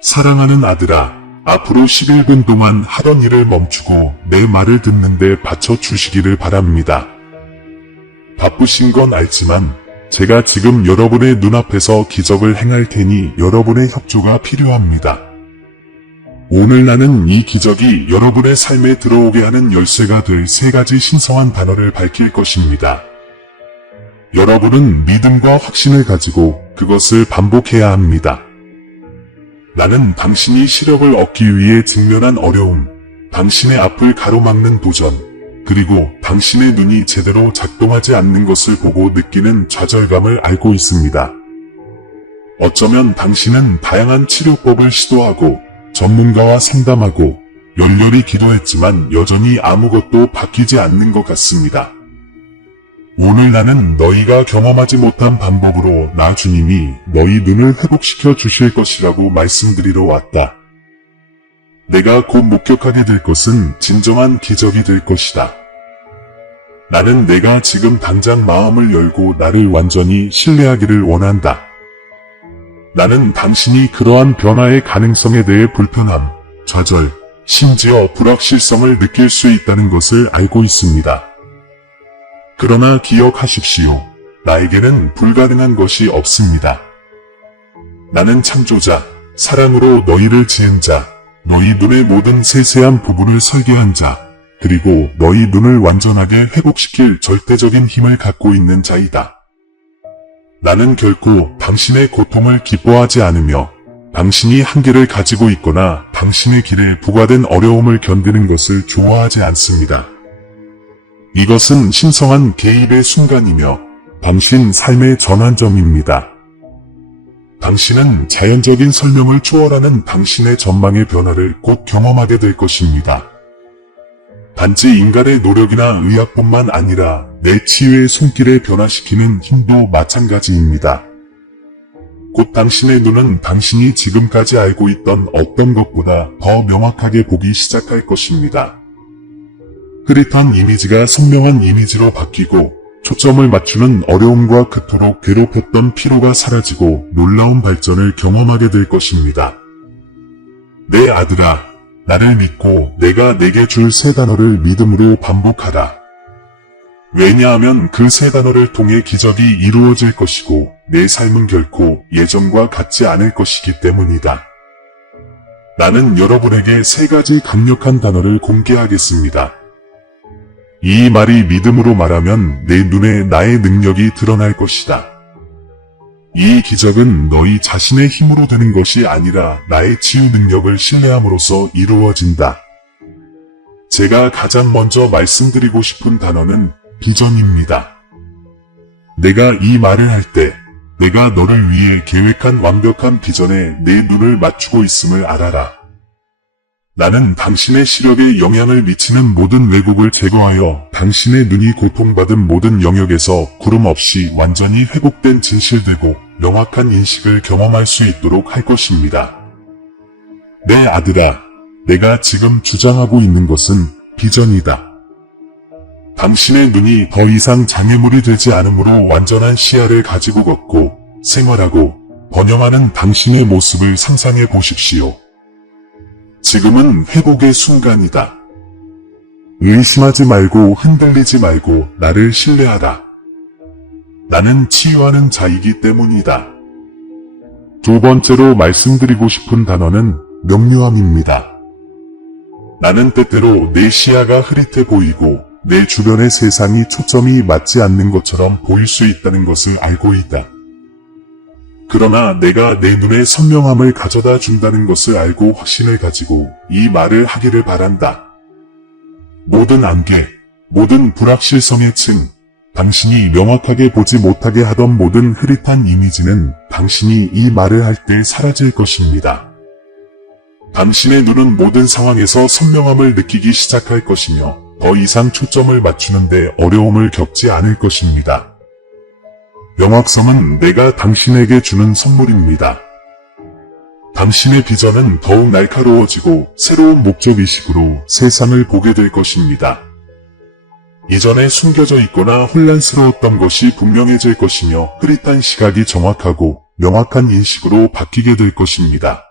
사랑하는 아들아, 앞으로 11분 동안 하던 일을 멈추고 내 말을 듣는데 바쳐주시기를 바랍니다. 바쁘신 건 알지만 제가 지금 여러분의 눈앞에서 기적을 행할 테니 여러분의 협조가 필요합니다. 오늘 나는 이 기적이 여러분의 삶에 들어오게 하는 열쇠가 될 3가지 신성한 단어를 밝힐 것입니다. 여러분은 믿음과 확신을 가지고 그것을 반복해야 합니다. 나는 당신이 시력을 얻기 위해 직면한 어려움, 당신의 앞을 가로막는 도전, 그리고 당신의 눈이 제대로 작동하지 않는 것을 보고 느끼는 좌절감을 알고 있습니다. 어쩌면 당신은 다양한 치료법을 시도하고 전문가와 상담하고 열렬히 기도했지만 여전히 아무것도 바뀌지 않는 것 같습니다. 오늘 나는 너희가 경험하지 못한 방법으로 나 주님이 너희 눈을 회복시켜 주실 것이라고 말씀드리러 왔다. 내가 곧 목격하게 될 것은 진정한 기적이 될 것이다. 나는 내가 지금 당장 마음을 열고 나를 완전히 신뢰하기를 원한다. 나는 당신이 그러한 변화의 가능성에 대해 불편함, 좌절, 심지어 불확실성을 느낄 수 있다는 것을 알고 있습니다. 그러나 기억하십시오. 나에게는 불가능한 것이 없습니다. 나는 창조자, 사랑으로 너희를 지은 자, 너희 눈의 모든 세세한 부분을 설계한 자, 그리고 너희 눈을 완전하게 회복시킬 절대적인 힘을 갖고 있는 자이다. 나는 결코 당신의 고통을 기뻐하지 않으며 당신이 한계를 가지고 있거나 당신의 길에 부과된 어려움을 견디는 것을 좋아하지 않습니다. 이것은 신성한 개입의 순간이며 당신 삶의 전환점입니다. 당신은 자연적인 설명을 초월하는 당신의 전망의 변화를 곧 경험하게 될 것입니다. 단지 인간의 노력이나 의학뿐만 아니라 내 치유의 손길을 변화시키는 힘도 마찬가지입니다. 곧 당신의 눈은 당신이 지금까지 알고 있던 어떤 것보다 더 명확하게 보기 시작할 것입니다. 흐릿한 이미지가 선명한 이미지로 바뀌고 초점을 맞추는 어려움과 그토록 괴롭혔던 피로가 사라지고 놀라운 발전을 경험하게 될 것입니다. 내 아들아, 나를 믿고 내가 내게 줄 3단어를 믿음으로 반복하라. 왜냐하면 그 3단어를 통해 기적이 이루어질 것이고 내 삶은 결코 예전과 같지 않을 것이기 때문이다. 나는 여러분에게 3가지 강력한 단어를 공개하겠습니다. 이 말이 믿음으로 말하면 내 눈에 나의 능력이 드러날 것이다. 이 기적은 너희 자신의 힘으로 되는 것이 아니라 나의 치유 능력을 신뢰함으로써 이루어진다. 제가 가장 먼저 말씀드리고 싶은 단어는 비전입니다. 내가 이 말을 할 때 내가 너를 위해 계획한 완벽한 비전에 내 눈을 맞추고 있음을 알아라. 나는 당신의 시력에 영향을 미치는 모든 왜곡을 제거하여 당신의 눈이 고통받은 모든 영역에서 구름 없이 완전히 회복된 진실되고 명확한 인식을 경험할 수 있도록 할 것입니다. 내 아들아, 내가 지금 주장하고 있는 것은 비전이다. 당신의 눈이 더 이상 장애물이 되지 않으므로 완전한 시야를 가지고 걷고 생활하고 번영하는 당신의 모습을 상상해 보십시오. 지금은 회복의 순간이다. 의심하지 말고 흔들리지 말고 나를 신뢰하라. 나는 치유하는 자이기 때문이다. 2번째로 말씀드리고 싶은 단어는 명료함입니다. 나는 때때로 내 시야가 흐릿해 보이고 내 주변의 세상이 초점이 맞지 않는 것처럼 보일 수 있다는 것을 알고 있다. 그러나 내가 내 눈에 선명함을 가져다 준다는 것을 알고 확신을 가지고 이 말을 하기를 바란다. 모든 안개, 모든 불확실성의 층, 당신이 명확하게 보지 못하게 하던 모든 흐릿한 이미지는 당신이 이 말을 할 때 사라질 것입니다. 당신의 눈은 모든 상황에서 선명함을 느끼기 시작할 것이며 더 이상 초점을 맞추는데 어려움을 겪지 않을 것입니다. 명확성은 내가 당신에게 주는 선물입니다. 당신의 비전은 더욱 날카로워지고 새로운 목적의식으로 세상을 보게 될 것입니다. 이전에 숨겨져 있거나 혼란스러웠던 것이 분명해질 것이며 흐릿한 시각이 정확하고 명확한 인식으로 바뀌게 될 것입니다.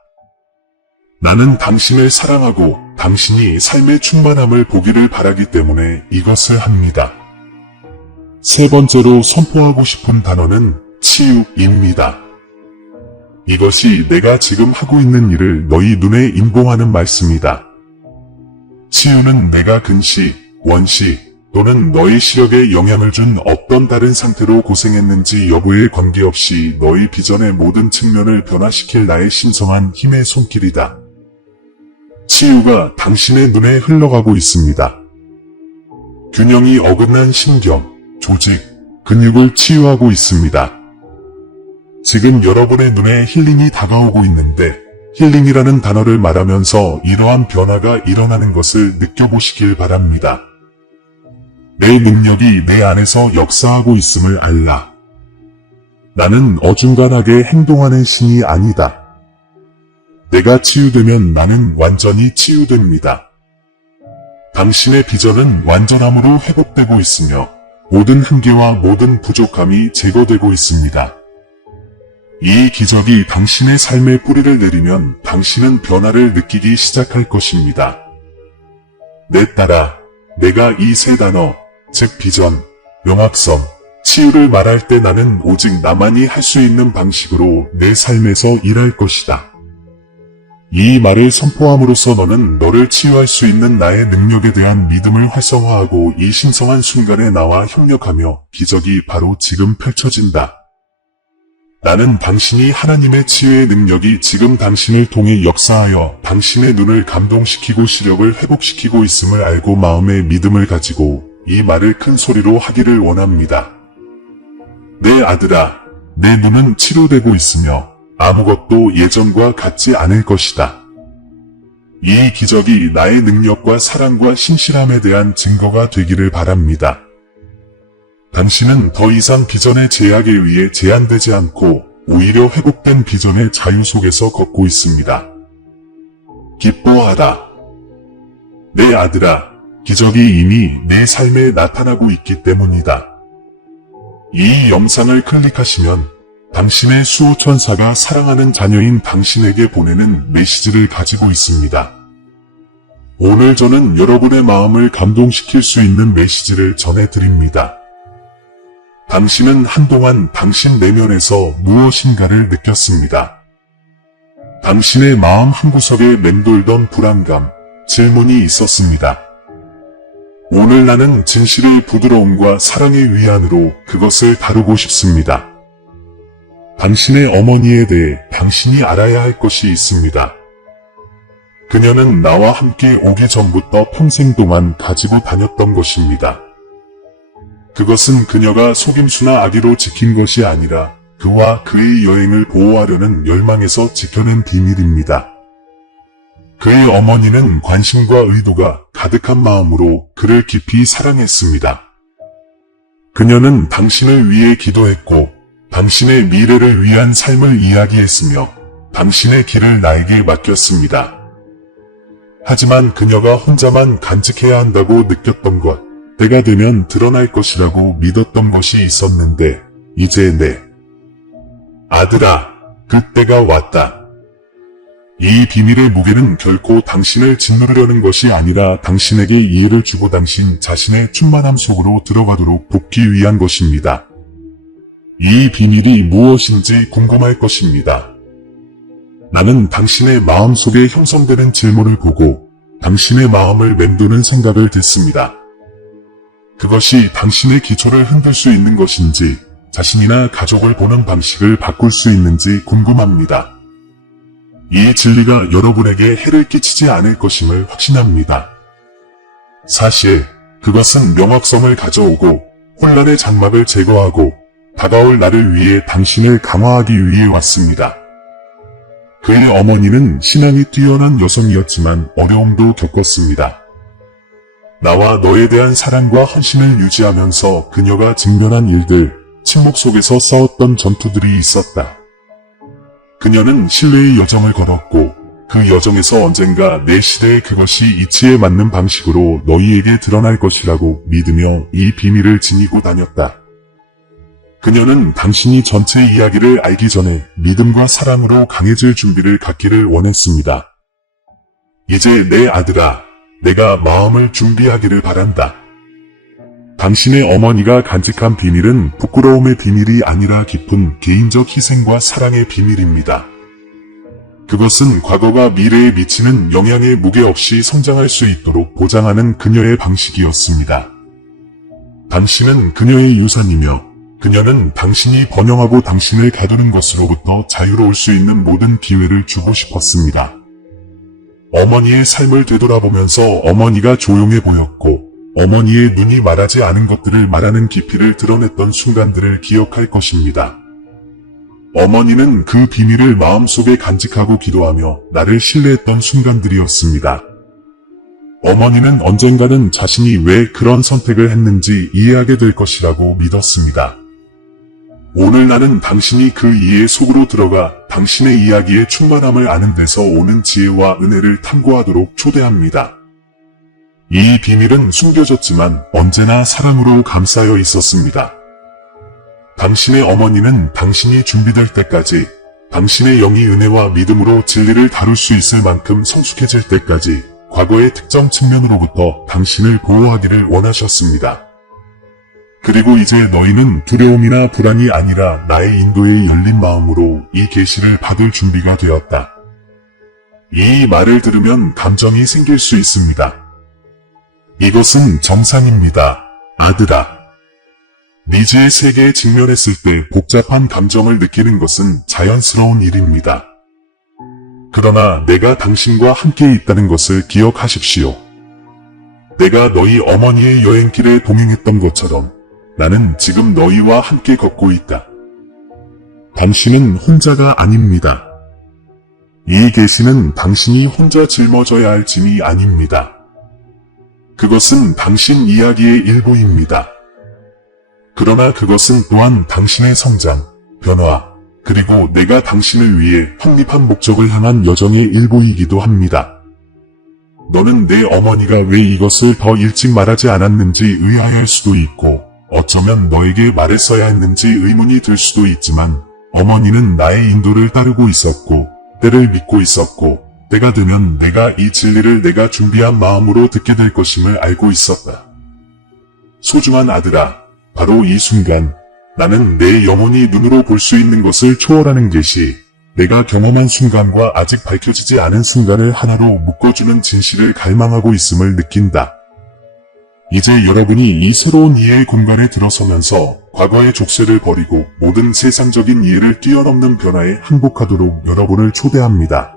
나는 당신을 사랑하고 당신이 삶의 충만함을 보기를 바라기 때문에 이것을 합니다. 세 번째로 선포하고 싶은 단어는 치유입니다. 이것이 내가 지금 하고 있는 일을 너희 눈에 인봉하는 말씀이다. 치유는 내가 근시, 원시 또는 너의 시력에 영향을 준 어떤 다른 상태로 고생했는지 여부에 관계없이 너희 비전의 모든 측면을 변화시킬 나의 신성한 힘의 손길이다. 치유가 당신의 눈에 흘러가고 있습니다. 균형이 어긋난 신경, 조직, 근육을 치유하고 있습니다. 지금 여러분의 눈에 힐링이 다가오고 있는데 힐링이라는 단어를 말하면서 이러한 변화가 일어나는 것을 느껴보시길 바랍니다. 내 능력이 내 안에서 역사하고 있음을 알라. 나는 어중간하게 행동하는 신이 아니다. 내가 치유되면 나는 완전히 치유됩니다. 당신의 비전은 완전함으로 회복되고 있으며 모든 한계와 모든 부족함이 제거되고 있습니다. 이 기적이 당신의 삶에 뿌리를 내리면 당신은 변화를 느끼기 시작할 것입니다. 내 딸아, 내가 이 세 단어, 즉 비전, 명확성, 치유를 말할 때 나는 오직 나만이 할 수 있는 방식으로 내 삶에서 일할 것이다. 이 말을 선포함으로써 너는 너를 치유할 수 있는 나의 능력에 대한 믿음을 활성화하고 이 신성한 순간에 나와 협력하며 기적이 바로 지금 펼쳐진다. 나는 당신이 하나님의 치유의 능력이 지금 당신을 통해 역사하여 당신의 눈을 감동시키고 시력을 회복시키고 있음을 알고 마음의 믿음을 가지고 이 말을 큰 소리로 하기를 원합니다. 내 아들아, 내 눈은 치료되고 있으며 아무것도 예전과 같지 않을 것이다. 이 기적이 나의 능력과 사랑과 신실함에 대한 증거가 되기를 바랍니다. 당신은 더 이상 비전의 제약에 의해 제한되지 않고 오히려 회복된 비전의 자유 속에서 걷고 있습니다. 기뻐하라. 내 아들아, 기적이 이미 내 삶에 나타나고 있기 때문이다. 이 영상을 클릭하시면 당신의 수호천사가 사랑하는 자녀인 당신에게 보내는 메시지를 가지고 있습니다. 오늘 저는 여러분의 마음을 감동시킬 수 있는 메시지를 전해드립니다. 당신은 한동안 당신 내면에서 무엇인가를 느꼈습니다. 당신의 마음 한구석에 맴돌던 불안감, 질문이 있었습니다. 오늘 나는 진실의 부드러움과 사랑의 위안으로 그것을 다루고 싶습니다. 당신의 어머니에 대해 당신이 알아야 할 것이 있습니다. 그녀는 나와 함께 오기 전부터 평생 동안 가지고 다녔던 것입니다. 그것은 그녀가 속임수나 악의로 지킨 것이 아니라 그와 그의 여행을 보호하려는 열망에서 지켜낸 비밀입니다. 그의 어머니는 관심과 의도가 가득한 마음으로 그를 깊이 사랑했습니다. 그녀는 당신을 위해 기도했고 당신의 미래를 위한 삶을 이야기했으며 당신의 길을 나에게 맡겼습니다. 하지만 그녀가 혼자만 간직해야 한다고 느꼈던 것, 때가 되면 드러날 것이라고 믿었던 것이 있었는데 이제 내 아들아, 그때가 왔다. 이 비밀의 무게는 결코 당신을 짓누르려는 것이 아니라 당신에게 이해를 주고 당신 자신의 충만함 속으로 들어가도록 돕기 위한 것입니다. 이 비밀이 무엇인지 궁금할 것입니다. 나는 당신의 마음 속에 형성되는 질문을 보고 당신의 마음을 맴도는 생각을 듣습니다. 그것이 당신의 기초를 흔들 수 있는 것인지 자신이나 가족을 보는 방식을 바꿀 수 있는지 궁금합니다. 이 진리가 여러분에게 해를 끼치지 않을 것임을 확신합니다. 사실 그것은 명확성을 가져오고 혼란의 장막을 제거하고 다가올 나를 위해 당신을 강화하기 위해 왔습니다. 그의 어머니는 신앙이 뛰어난 여성이었지만 어려움도 겪었습니다. 나와 너에 대한 사랑과 헌신을 유지하면서 그녀가 직면한 일들, 침묵 속에서 싸웠던 전투들이 있었다. 그녀는 신뢰의 여정을 걸었고 그 여정에서 언젠가 내 시대의 그것이 이치에 맞는 방식으로 너희에게 드러날 것이라고 믿으며 이 비밀을 지니고 다녔다. 그녀는 당신이 전체 이야기를 알기 전에 믿음과 사랑으로 강해질 준비를 갖기를 원했습니다. 이제 내 아들아, 내가 마음을 준비하기를 바란다. 당신의 어머니가 간직한 비밀은 부끄러움의 비밀이 아니라 깊은 개인적 희생과 사랑의 비밀입니다. 그것은 과거가 미래에 미치는 영향에 무게 없이 성장할 수 있도록 보장하는 그녀의 방식이었습니다. 당신은 그녀의 유산이며 그녀는 당신이 번영하고 당신을 가두는 것으로부터 자유로울 수 있는 모든 기회를 주고 싶었습니다. 어머니의 삶을 되돌아보면서 어머니가 조용해 보였고 어머니의 눈이 말하지 않은 것들을 말하는 깊이를 드러냈던 순간들을 기억할 것입니다. 어머니는 그 비밀을 마음속에 간직하고 기도하며 나를 신뢰했던 순간들이었습니다. 어머니는 언젠가는 자신이 왜 그런 선택을 했는지 이해하게 될 것이라고 믿었습니다. 오늘 나는 당신이 그 이해 속으로 들어가 당신의 이야기의 충만함을 아는 데서 오는 지혜와 은혜를 탐구하도록 초대합니다. 이 비밀은 숨겨졌지만 언제나 사랑으로 감싸여 있었습니다. 당신의 어머니는 당신이 준비될 때까지, 당신의 영이 은혜와 믿음으로 진리를 다룰 수 있을 만큼 성숙해질 때까지 과거의 특정 측면으로부터 당신을 보호하기를 원하셨습니다. 그리고 이제 너희는 두려움이나 불안이 아니라 나의 인도에 열린 마음으로 이 계시를 받을 준비가 되었다. 이 말을 들으면 감정이 생길 수 있습니다. 이것은 정상입니다, 아들아. 미지의 세계에 직면했을 때 복잡한 감정을 느끼는 것은 자연스러운 일입니다. 그러나 내가 당신과 함께 있다는 것을 기억하십시오. 내가 너희 어머니의 여행길에 동행했던 것처럼 나는 지금 너희와 함께 걷고 있다. 당신은 혼자가 아닙니다. 이 계시는 당신이 혼자 짊어져야 할 짐이 아닙니다. 그것은 당신 이야기의 일부입니다. 그러나 그것은 또한 당신의 성장, 변화, 그리고 내가 당신을 위해 확립한 목적을 향한 여정의 일부이기도 합니다. 너는 내 어머니가 왜 이것을 더 일찍 말하지 않았는지 의아해할 수도 있고, 어쩌면 너에게 말했어야 했는지 의문이 들 수도 있지만, 어머니는 나의 인도를 따르고 있었고, 때를 믿고 있었고, 때가 되면 내가 이 진리를 내가 준비한 마음으로 듣게 될 것임을 알고 있었다. 소중한 아들아, 바로 이 순간, 나는 내 영혼이 눈으로 볼 수 있는 것을 초월하는 계시, 내가 경험한 순간과 아직 밝혀지지 않은 순간을 하나로 묶어주는 진실을 갈망하고 있음을 느낀다. 이제 여러분이 이 새로운 이해의 공간에 들어서면서 과거의 족쇄를 버리고 모든 세상적인 이해를 뛰어넘는 변화에 항복하도록 여러분을 초대합니다.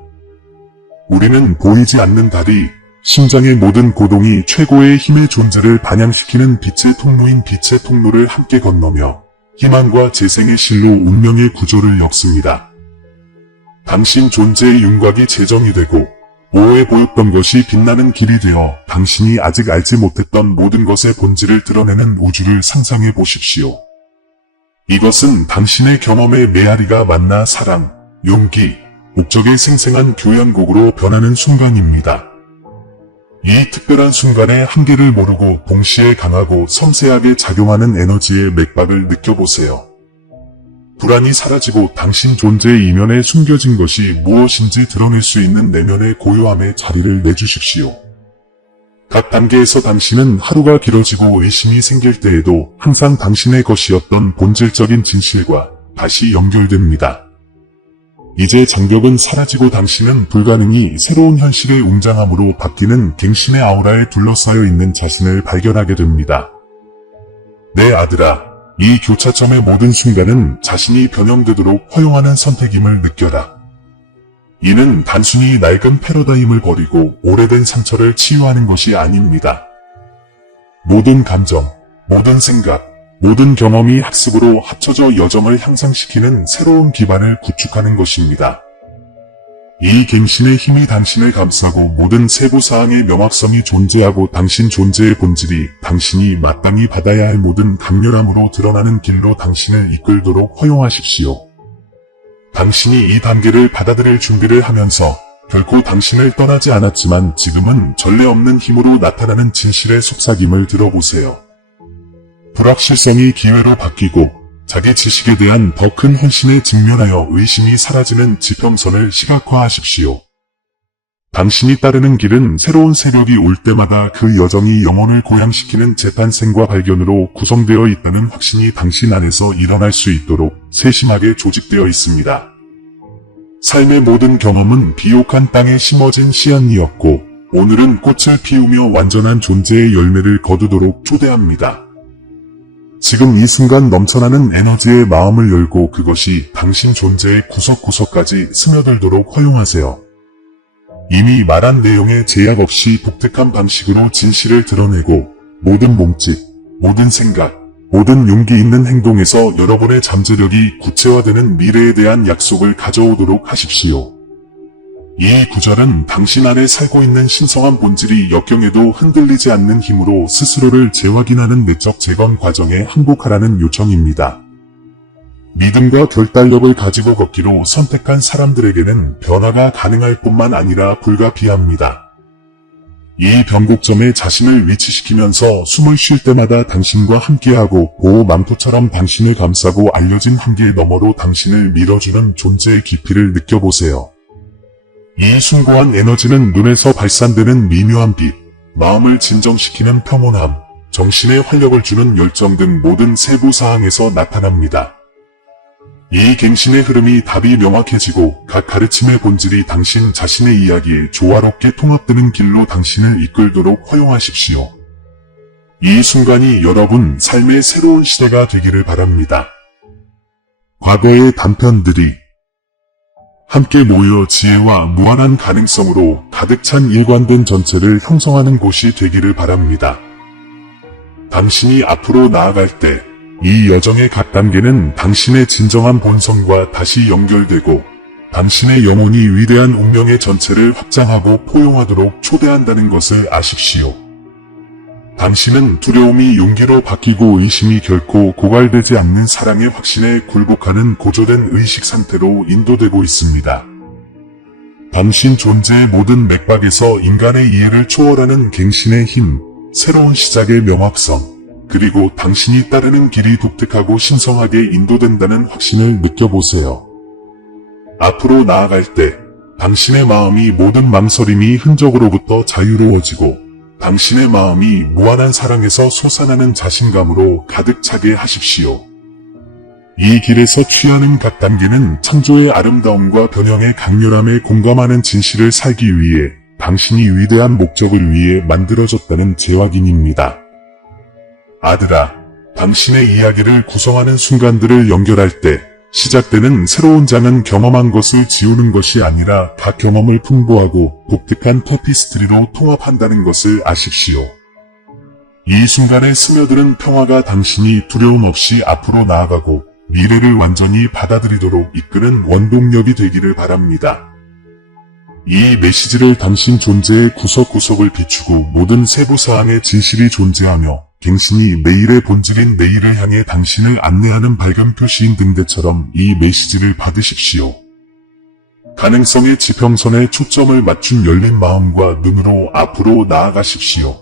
우리는 보이지 않는 달이 심장의 모든 고동이 최고의 힘의 존재를 반영시키는 빛의 통로인 빛의 통로를 함께 건너며 희망과 재생의 실로 운명의 구조를 엮습니다. 당신 존재의 윤곽이 재정이 되고 모호해 보였던 것이 빛나는 길이 되어 당신이 아직 알지 못했던 모든 것의 본질을 드러내는 우주를 상상해 보십시오. 이것은 당신의 경험의 메아리가 만나 사랑, 용기, 목적의 생생한 교향곡으로 변하는 순간입니다. 이 특별한 순간의 한계를 모르고 동시에 강하고 섬세하게 작용하는 에너지의 맥박을 느껴보세요. 불안이 사라지고 당신 존재의 이면에 숨겨진 것이 무엇인지 드러낼 수 있는 내면의 고요함에 자리를 내주십시오. 각 단계에서 당신은 하루가 길어지고 의심이 생길 때에도 항상 당신의 것이었던 본질적인 진실과 다시 연결됩니다. 이제 장벽은 사라지고 당신은 불가능이 새로운 현실의 웅장함으로 바뀌는 갱신의 아우라에 둘러싸여 있는 자신을 발견하게 됩니다. 내 아들아, 이 교차점의 모든 순간은 자신이 변형되도록 허용하는 선택임을 느껴라. 이는 단순히 낡은 패러다임을 버리고 오래된 상처를 치유하는 것이 아닙니다. 모든 감정, 모든 생각, 모든 경험이 학습으로 합쳐져 여정을 향상시키는 새로운 기반을 구축하는 것입니다. 이 갱신의 힘이 당신을 감싸고 모든 세부사항의 명확성이 존재하고 당신 존재의 본질이 당신이 마땅히 받아야 할 모든 강렬함으로 드러나는 길로 당신을 이끌도록 허용하십시오. 당신이 이 단계를 받아들일 준비를 하면서 결코 당신을 떠나지 않았지만 지금은 전례 없는 힘으로 나타나는 진실의 속삭임을 들어보세요. 불확실성이 기회로 바뀌고 자기 지식에 대한 더 큰 헌신에 직면하여 의심이 사라지는 지평선을 시각화하십시오. 당신이 따르는 길은 새로운 세력이 올 때마다 그 여정이 영혼을 고양시키는 재탄생과 발견으로 구성되어 있다는 확신이 당신 안에서 일어날 수 있도록 세심하게 조직되어 있습니다. 삶의 모든 경험은 비옥한 땅에 심어진 씨앗이었고 오늘은 꽃을 피우며 완전한 존재의 열매를 거두도록 초대합니다. 지금 이 순간 넘쳐나는 에너지의 마음을 열고 그것이 당신 존재의 구석구석까지 스며들도록 허용하세요. 이미 말한 내용에 제약 없이 독특한 방식으로 진실을 드러내고 모든 몸짓, 모든 생각, 모든 용기 있는 행동에서 여러분의 잠재력이 구체화되는 미래에 대한 약속을 가져오도록 하십시오. 이 구절은 당신 안에 살고 있는 신성한 본질이 역경에도 흔들리지 않는 힘으로 스스로를 재확인하는 내적 재건 과정에 항복하라는 요청입니다. 믿음과 결단력을 가지고 걷기로 선택한 사람들에게는 변화가 가능할 뿐만 아니라 불가피합니다. 이 변곡점에 자신을 위치시키면서 숨을 쉴 때마다 당신과 함께하고 보호 망토처럼 당신을 감싸고 알려진 한계의 너머로 당신을 밀어주는 존재의 깊이를 느껴보세요. 이 숭고한 에너지는 눈에서 발산되는 미묘한 빛, 마음을 진정시키는 평온함, 정신에 활력을 주는 열정 등 모든 세부 사항에서 나타납니다. 이 갱신의 흐름이 답이 명확해지고 각 가르침의 본질이 당신 자신의 이야기에 조화롭게 통합되는 길로 당신을 이끌도록 허용하십시오. 이 순간이 여러분 삶의 새로운 시대가 되기를 바랍니다. 과거의 단편들이 함께 모여 지혜와 무한한 가능성으로 가득 찬 일관된 전체를 형성하는 곳이 되기를 바랍니다. 당신이 앞으로 나아갈 때 이 여정의 각 단계는 당신의 진정한 본성과 다시 연결되고 당신의 영혼이 위대한 운명의 전체를 확장하고 포용하도록 초대한다는 것을 아십시오. 당신은 두려움이 용기로 바뀌고 의심이 결코 고갈되지 않는 사랑의 확신에 굴복하는 고조된 의식 상태로 인도되고 있습니다. 당신 존재의 모든 맥박에서 인간의 이해를 초월하는 갱신의 힘, 새로운 시작의 명확성, 그리고 당신이 따르는 길이 독특하고 신성하게 인도된다는 확신을 느껴보세요. 앞으로 나아갈 때 당신의 마음이 모든 망설임이 흔적으로부터 자유로워지고 당신의 마음이 무한한 사랑에서 솟아나는 자신감으로 가득 차게 하십시오. 이 길에서 취하는 각 단계는 창조의 아름다움과 변형의 강렬함에 공감하는 진실을 살기 위해 당신이 위대한 목적을 위해 만들어졌다는 재확인입니다. 아들아, 당신의 이야기를 구성하는 순간들을 연결할 때 시작되는 새로운 장은 경험한 것을 지우는 것이 아니라 각 경험을 풍부하고 독특한 타피스트리로 통합한다는 것을 아십시오. 이 순간에 스며드는 평화가 당신이 두려움 없이 앞으로 나아가고 미래를 완전히 받아들이도록 이끄는 원동력이 되기를 바랍니다. 이 메시지를 당신 존재의 구석구석을 비추고 모든 세부사항의 진실이 존재하며 갱신이 내일의 본질인 내일을 향해 당신을 안내하는 밝은 표시인 등대처럼 이 메시지를 받으십시오. 가능성의 지평선에 초점을 맞춘 열린 마음과 눈으로 앞으로 나아가십시오.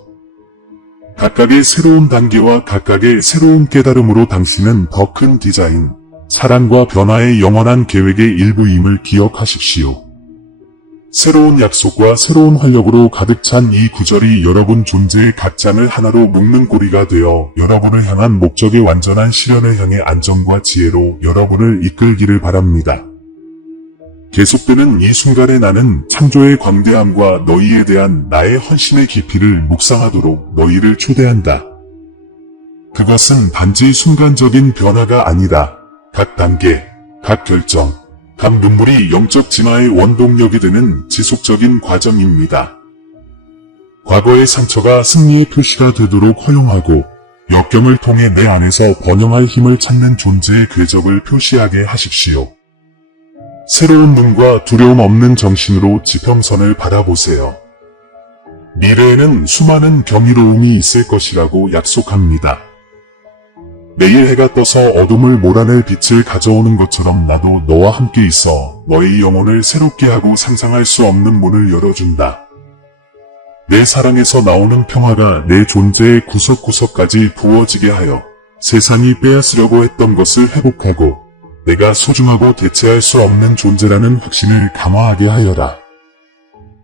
각각의 새로운 단계와 각각의 새로운 깨달음으로 당신은 더 큰 디자인, 사랑과 변화의 영원한 계획의 일부임을 기억하십시오. 새로운 약속과 새로운 활력으로 가득 찬 이 구절이 여러분 존재의 각 장을 하나로 묶는 고리가 되어 여러분을 향한 목적의 완전한 실현을 향해 안정과 지혜로 여러분을 이끌기를 바랍니다. 계속되는 이 순간에 나는 창조의 광대함과 너희에 대한 나의 헌신의 깊이를 묵상하도록 너희를 초대한다. 그것은 단지 순간적인 변화가 아니라 각 단계, 각 결정, 각 눈물이 영적 진화의 원동력이 되는 지속적인 과정입니다. 과거의 상처가 승리의 표시가 되도록 허용하고 역경을 통해 내 안에서 번영할 힘을 찾는 존재의 궤적을 표시하게 하십시오. 새로운 눈과 두려움 없는 정신으로 지평선을 바라보세요. 미래에는 수많은 경이로움이 있을 것이라고 약속합니다. 내일 해가 떠서 어둠을 몰아낼 빛을 가져오는 것처럼 나도 너와 함께 있어 너의 영혼을 새롭게 하고 상상할 수 없는 문을 열어준다. 내 사랑에서 나오는 평화가 내 존재의 구석구석까지 부어지게 하여 세상이 빼앗으려고 했던 것을 회복하고 내가 소중하고 대체할 수 없는 존재라는 확신을 강화하게 하여라.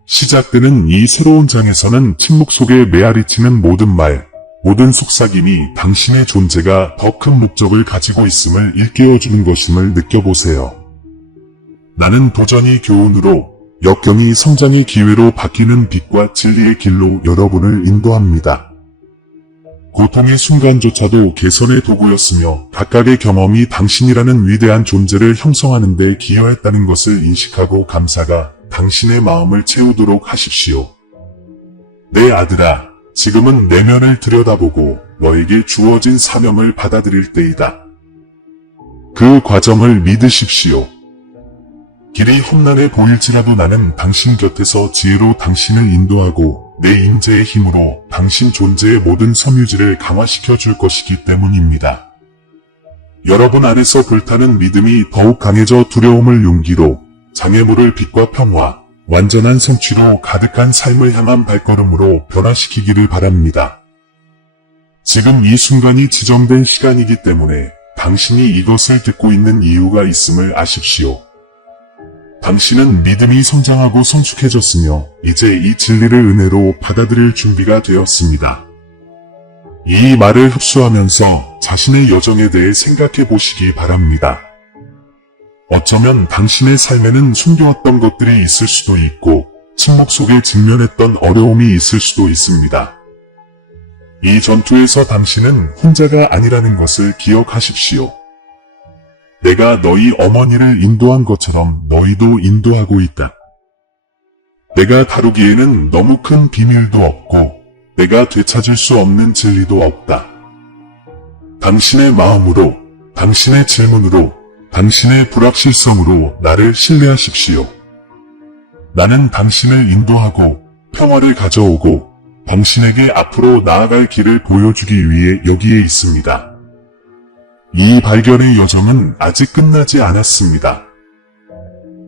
시작되는 이 새로운 장에서는 침묵 속에 메아리치는 모든 말, 모든 속삭임이 당신의 존재가 더 큰 목적을 가지고 있음을 일깨워주는 것임을 느껴보세요. 나는 도전이 교훈으로, 역경이 성장의 기회로 바뀌는 빛과 진리의 길로 여러분을 인도합니다. 고통의 순간조차도 개선의 도구였으며 각각의 경험이 당신이라는 위대한 존재를 형성하는 데 기여했다는 것을 인식하고 감사가 당신의 마음을 채우도록 하십시오. 내 아들아, 지금은 내면을 들여다보고 너에게 주어진 사명을 받아들일 때이다. 그 과정을 믿으십시오. 길이 험난해 보일지라도 나는 당신 곁에서 지혜로 당신을 인도하고 내 임재의 힘으로 당신 존재의 모든 섬유질을 강화시켜 줄 것이기 때문입니다. 여러분 안에서 불타는 믿음이 더욱 강해져 두려움을 용기로, 장애물을 빛과 평화, 완전한 성취로 가득한 삶을 향한 발걸음으로 변화시키기를 바랍니다. 지금 이 순간이 지정된 시간이기 때문에 당신이 이것을 듣고 있는 이유가 있음을 아십시오. 당신은 믿음이 성장하고 성숙해졌으며 이제 이 진리를 은혜로 받아들일 준비가 되었습니다. 이 말을 흡수하면서 자신의 여정에 대해 생각해 보시기 바랍니다. 어쩌면 당신의 삶에는 숨겨왔던 것들이 있을 수도 있고 침묵 속에 직면했던 어려움이 있을 수도 있습니다. 이 전투에서 당신은 혼자가 아니라는 것을 기억하십시오. 내가 너희 어머니를 인도한 것처럼 너희도 인도하고 있다. 내가 다루기에는 너무 큰 비밀도 없고 내가 되찾을 수 없는 진리도 없다. 당신의 마음으로, 당신의 질문으로, 당신의 불확실성으로 나를 신뢰하십시오. 나는 당신을 인도하고 평화를 가져오고 당신에게 앞으로 나아갈 길을 보여주기 위해 여기에 있습니다. 이 발견의 여정은 아직 끝나지 않았습니다.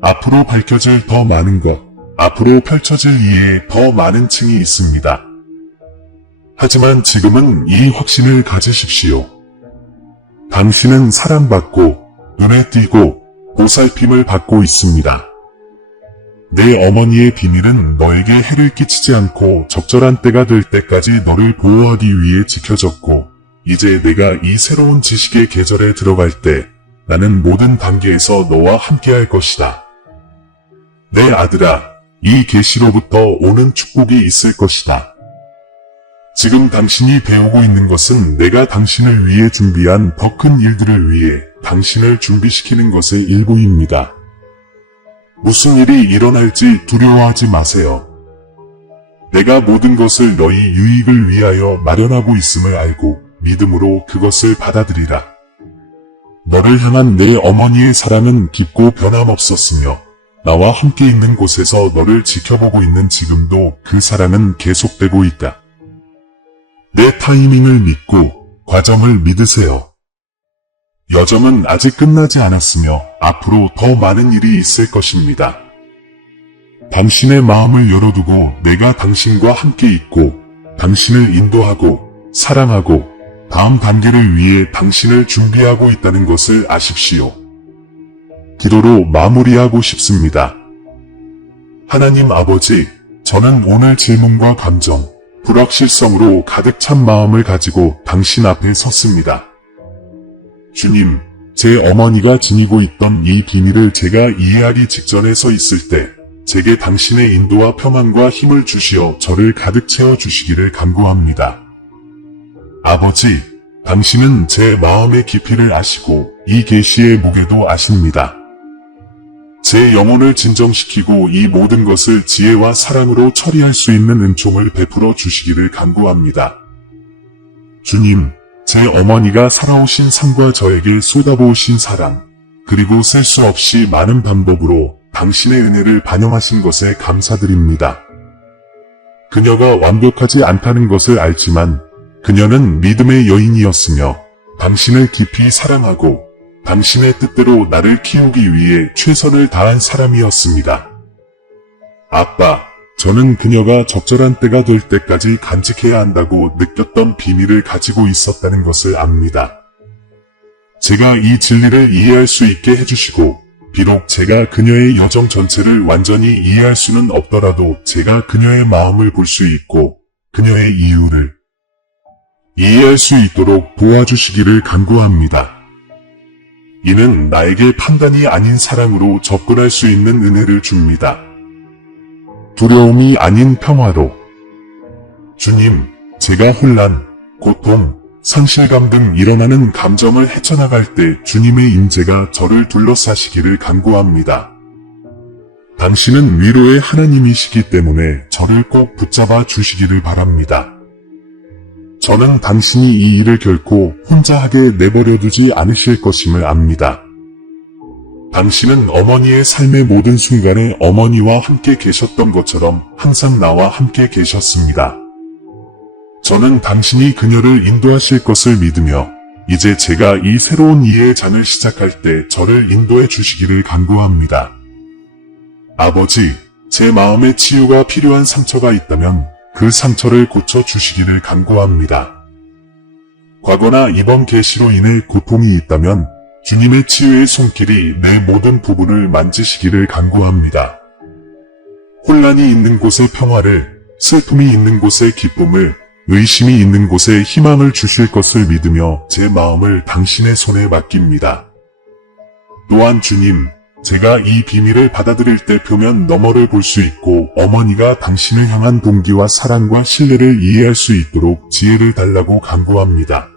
앞으로 밝혀질 더 많은 것, 앞으로 펼쳐질 이해의 더 많은 층이 있습니다. 하지만 지금은 이 확신을 가지십시오. 당신은 사랑받고 눈에 띄고 보살핌을 받고 있습니다. 내 어머니의 비밀은 너에게 해를 끼치지 않고 적절한 때가 될 때까지 너를 보호하기 위해 지켜졌고 이제 내가 이 새로운 지식의 계절에 들어갈 때 나는 모든 단계에서 너와 함께할 것이다. 내 아들아, 이 계시로부터 오는 축복이 있을 것이다. 지금 당신이 배우고 있는 것은 내가 당신을 위해 준비한 더 큰 일들을 위해 당신을 준비시키는 것의 일부입니다. 무슨 일이 일어날지 두려워하지 마세요. 내가 모든 것을 너희 유익을 위하여 마련하고 있음을 알고 믿음으로 그것을 받아들이라. 너를 향한 내 어머니의 사랑은 깊고 변함없었으며 나와 함께 있는 곳에서 너를 지켜보고 있는 지금도 그 사랑은 계속되고 있다. 내 타이밍을 믿고 과정을 믿으세요. 여정은 아직 끝나지 않았으며 앞으로 더 많은 일이 있을 것입니다. 당신의 마음을 열어두고 내가 당신과 함께 있고 당신을 인도하고 사랑하고 다음 단계를 위해 당신을 준비하고 있다는 것을 아십시오. 기도로 마무리하고 싶습니다. 하나님 아버지, 저는 오늘 질문과 감정, 불확실성으로 가득 찬 마음을 가지고 당신 앞에 섰습니다. 주님, 제 어머니가 지니고 있던 이 비밀을 제가 이해하기 직전에 서 있을 때 제게 당신의 인도와 평안과 힘을 주시어 저를 가득 채워주시기를 간구합니다. 아버지, 당신은 제 마음의 깊이를 아시고 이 계시의 무게도 아십니다. 제 영혼을 진정시키고 이 모든 것을 지혜와 사랑으로 처리할 수 있는 은총을 베풀어 주시기를 간구합니다. 주님, 제 어머니가 살아오신 삶과 저에게 쏟아부으신 사랑, 그리고 셀 수 없이 많은 방법으로 당신의 은혜를 반영하신 것에 감사드립니다. 그녀가 완벽하지 않다는 것을 알지만 그녀는 믿음의 여인이었으며 당신을 깊이 사랑하고 당신의 뜻대로 나를 키우기 위해 최선을 다한 사람이었습니다. 아빠, 저는 그녀가 적절한 때가 될 때까지 간직해야 한다고 느꼈던 비밀을 가지고 있었다는 것을 압니다. 제가 이 진리를 이해할 수 있게 해주시고 비록 제가 그녀의 여정 전체를 완전히 이해할 수는 없더라도 제가 그녀의 마음을 볼 수 있고 그녀의 이유를 이해할 수 있도록 도와주시기를 간구합니다. 이는 나에게 판단이 아닌 사랑으로 접근할 수 있는 은혜를 줍니다. 두려움이 아닌 평화로. 주님, 제가 혼란, 고통, 상실감 등 일어나는 감정을 헤쳐나갈 때 주님의 임재가 저를 둘러싸시기를 간구합니다. 당신은 위로의 하나님이시기 때문에 저를 꼭 붙잡아 주시기를 바랍니다. 저는 당신이 이 일을 결코 혼자 하게 내버려 두지 않으실 것임을 압니다. 당신은 어머니의 삶의 모든 순간에 어머니와 함께 계셨던 것처럼 항상 나와 함께 계셨습니다. 저는 당신이 그녀를 인도하실 것을 믿으며 이제 제가 이 새로운 이해의 장을 시작할 때 저를 인도해 주시기를 간구합니다. 아버지, 제 마음에 치유가 필요한 상처가 있다면 그 상처를 고쳐 주시기를 간구합니다. 과거나 이번 계시로 인해 고통이 있다면 주님의 치유의 손길이 내 모든 부분을 만지시기를 간구합니다. 혼란이 있는 곳에 평화를, 슬픔이 있는 곳에 기쁨을, 의심이 있는 곳에 희망을 주실 것을 믿으며 제 마음을 당신의 손에 맡깁니다. 또한 주님, 제가 이 비밀을 받아들일 때 표면 너머를 볼 수 있고 어머니가 당신을 향한 동기와 사랑과 신뢰를 이해할 수 있도록 지혜를 달라고 간구합니다.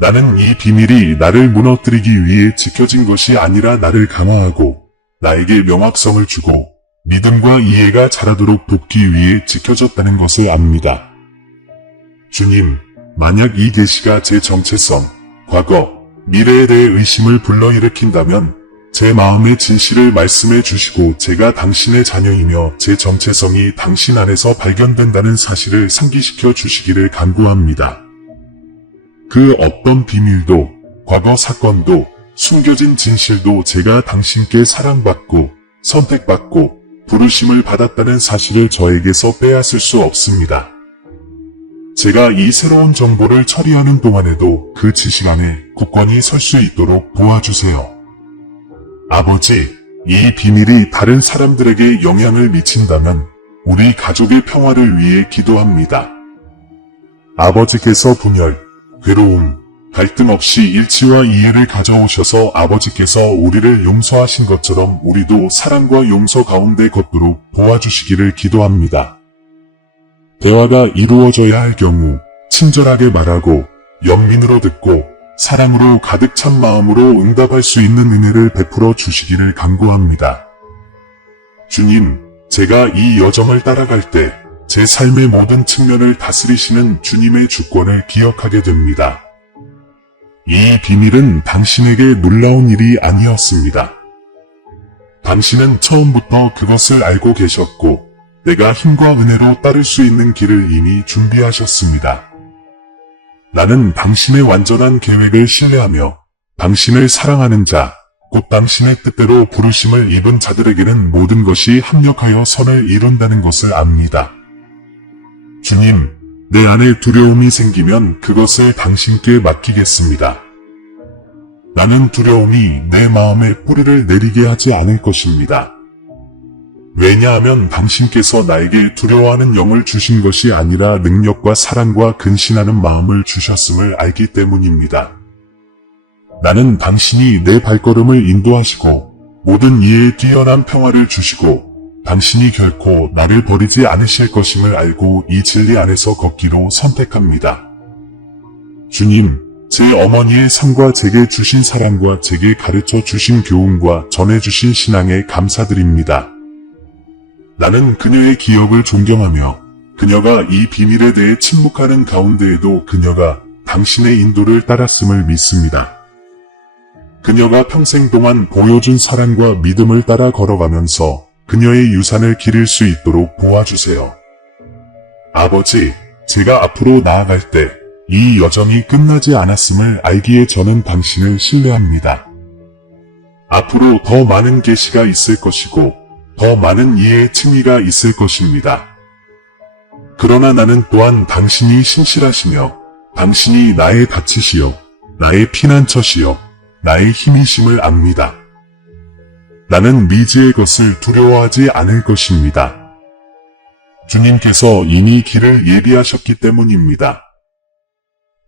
나는 이 비밀이 나를 무너뜨리기 위해 지켜진 것이 아니라 나를 강화하고 나에게 명확성을 주고 믿음과 이해가 자라도록 돕기 위해 지켜졌다는 것을 압니다. 주님, 만약 이 계시가 제 정체성, 과거, 미래에 대해 의심을 불러일으킨다면 제 마음의 진실을 말씀해 주시고 제가 당신의 자녀이며 제 정체성이 당신 안에서 발견된다는 사실을 상기시켜 주시기를 간구합니다. 그 어떤 비밀도, 과거 사건도, 숨겨진 진실도 제가 당신께 사랑받고, 선택받고, 부르심을 받았다는 사실을 저에게서 빼앗을 수 없습니다. 제가 이 새로운 정보를 처리하는 동안에도 그 지식 안에 굳건히 설 수 있도록 도와주세요. 아버지, 이 비밀이 다른 사람들에게 영향을 미친다면 우리 가족의 평화를 위해 기도합니다. 아버지께서 분열, 괴로움, 갈등 없이 일치와 이해를 가져오셔서 아버지께서 우리를 용서하신 것처럼 우리도 사랑과 용서 가운데 걷도록 도와주시기를 기도합니다. 대화가 이루어져야 할 경우 친절하게 말하고 연민으로 듣고 사랑으로 가득 찬 마음으로 응답할 수 있는 은혜를 베풀어 주시기를 간구합니다. 주님, 제가 이 여정을 따라갈 때 제 삶의 모든 측면을 다스리시는 주님의 주권을 기억하게 됩니다. 이 비밀은 당신에게 놀라운 일이 아니었습니다. 당신은 처음부터 그것을 알고 계셨고 내가 힘과 은혜로 따를 수 있는 길을 이미 준비하셨습니다. 나는 당신의 완전한 계획을 신뢰하며 당신을 사랑하는 자, 곧 당신의 뜻대로 부르심을 입은 자들에게는 모든 것이 합력하여 선을 이룬다는 것을 압니다. 주님, 내 안에 두려움이 생기면 그것을 당신께 맡기겠습니다. 나는 두려움이 내 마음에 뿌리를 내리게 하지 않을 것입니다. 왜냐하면 당신께서 나에게 두려워하는 영을 주신 것이 아니라 능력과 사랑과 근신하는 마음을 주셨음을 알기 때문입니다. 나는 당신이 내 발걸음을 인도하시고 모든 이해에 뛰어난 평화를 주시고 당신이 결코 나를 버리지 않으실 것임을 알고 이 진리 안에서 걷기로 선택합니다. 주님, 제 어머니의 삶과 제게 주신 사랑과 제게 가르쳐 주신 교훈과 전해주신 신앙에 감사드립니다. 나는 그녀의 기억을 존경하며 그녀가 이 비밀에 대해 침묵하는 가운데에도 그녀가 당신의 인도를 따랐음을 믿습니다. 그녀가 평생 동안 보여준 사랑과 믿음을 따라 걸어가면서 그녀의 유산을 기릴 수 있도록 도와주세요. 아버지, 제가 앞으로 나아갈 때 이 여정이 끝나지 않았음을 알기에 저는 당신을 신뢰합니다. 앞으로 더 많은 계시가 있을 것이고 더 많은 이해의 층위가 있을 것입니다. 그러나 나는 또한 당신이 신실하시며 당신이 나의 닻이시여 나의 피난처시여 나의 힘이심을 압니다. 나는 미지의 것을 두려워하지 않을 것입니다. 주님께서 이미 길을 예비하셨기 때문입니다.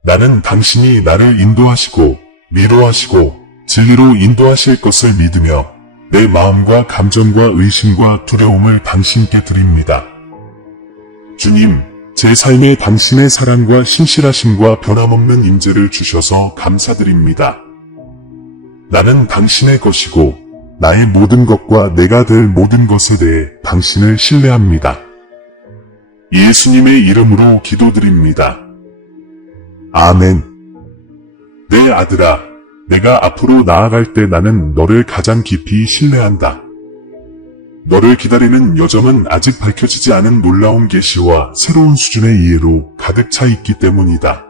나는 당신이 나를 인도하시고 위로하시고 진리로 인도하실 것을 믿으며 내 마음과 감정과 의심과 두려움을 당신께 드립니다. 주님, 제 삶에 당신의 사랑과 신실하심과 변함없는 임재를 주셔서 감사드립니다. 나는 당신의 것이고 나의 모든 것과 내가 될 모든 것에 대해 당신을 신뢰합니다. 예수님의 이름으로 기도드립니다. 아멘. 내 아들아, 내가 앞으로 나아갈 때 나는 너를 가장 깊이 신뢰한다. 너를 기다리는 여정은 아직 밝혀지지 않은 놀라운 계시와 새로운 수준의 이해로 가득 차 있기 때문이다.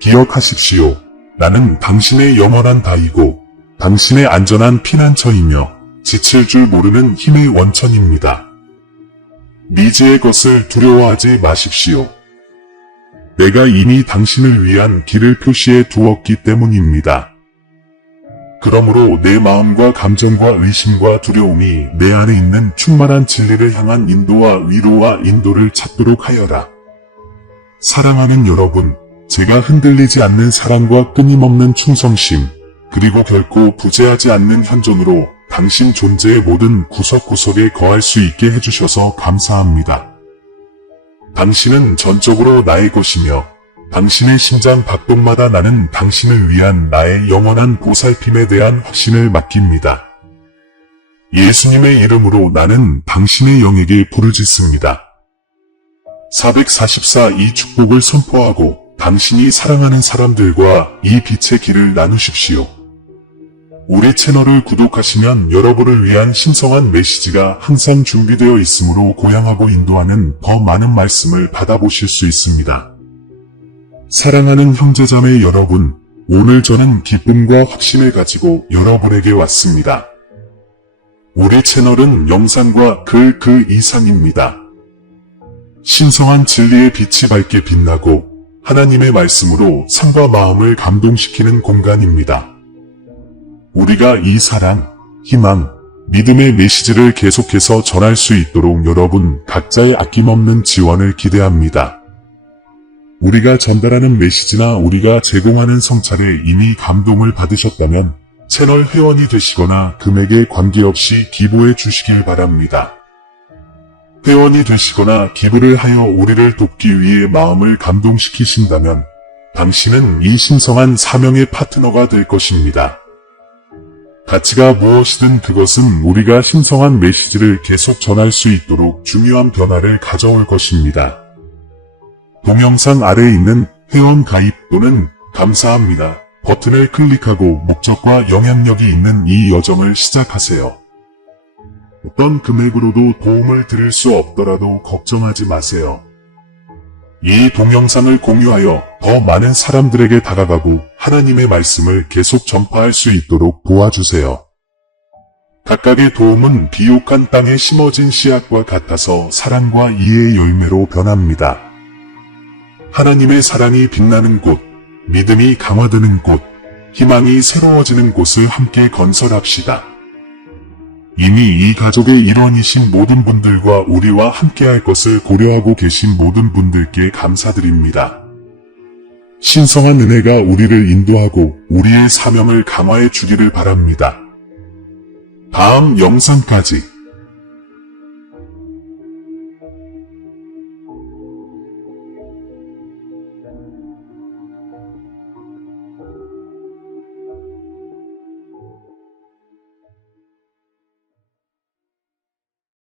기억하십시오. 나는 당신의 영원한 다이고 당신의 안전한 피난처이며 지칠 줄 모르는 힘의 원천입니다. 미지의 것을 두려워하지 마십시오. 내가 이미 당신을 위한 길을 표시해 두었기 때문입니다. 그러므로 내 마음과 감정과 의심과 두려움이 내 안에 있는 충만한 진리를 향한 인도와 위로와 인도를 찾도록 하여라. 사랑하는 여러분, 제가 흔들리지 않는 사랑과 끊임없는 충성심, 그리고 결코 부재하지 않는 현존으로 당신 존재의 모든 구석구석에 거할 수 있게 해주셔서 감사합니다. 당신은 전적으로 나의 것이며 당신의 심장 박동마다 나는 당신을 위한 나의 영원한 보살핌에 대한 확신을 맡깁니다. 예수님의 이름으로 나는 당신의 영에게 부르짖습니다. 444 이 축복을 선포하고 당신이 사랑하는 사람들과 이 빛의 길을 나누십시오. 우리 채널을 구독하시면 여러분을 위한 신성한 메시지가 항상 준비되어 있으므로 고향하고 인도하는 더 많은 말씀을 받아보실 수 있습니다. 사랑하는 형제자매 여러분, 오늘 저는 기쁨과 확신을 가지고 여러분에게 왔습니다. 우리 채널은 영상과 글 그 이상입니다. 신성한 진리의 빛이 밝게 빛나고 하나님의 말씀으로 삶과 마음을 감동시키는 공간입니다. 우리가 이 사랑, 희망, 믿음의 메시지를 계속해서 전할 수 있도록 여러분 각자의 아낌없는 지원을 기대합니다. 우리가 전달하는 메시지나 우리가 제공하는 성찰에 이미 감동을 받으셨다면 채널 회원이 되시거나 금액에 관계없이 기부해 주시길 바랍니다. 회원이 되시거나 기부를 하여 우리를 돕기 위해 마음을 감동시키신다면 당신은 이 신성한 사명의 파트너가 될 것입니다. 가치가 무엇이든 그것은 우리가 신성한 메시지를 계속 전할 수 있도록 중요한 변화를 가져올 것입니다. 동영상 아래에 있는 회원 가입 또는 감사합니다 버튼을 클릭하고 목적과 영향력이 있는 이 여정을 시작하세요. 어떤 금액으로도 도움을 드릴 수 없더라도 걱정하지 마세요. 이 동영상을 공유하여 더 많은 사람들에게 다가가고 하나님의 말씀을 계속 전파할 수 있도록 도와주세요. 각각의 도움은 비옥한 땅에 심어진 씨앗과 같아서 사랑과 이해의 열매로 변합니다. 하나님의 사랑이 빛나는 곳, 믿음이 강화되는 곳, 희망이 새로워지는 곳을 함께 건설합시다. 이미 이 가족의 일원이신 모든 분들과 우리와 함께할 것을 고려하고 계신 모든 분들께 감사드립니다. 신성한 은혜가 우리를 인도하고 우리의 사명을 강화해 주기를 바랍니다. 다음 영상까지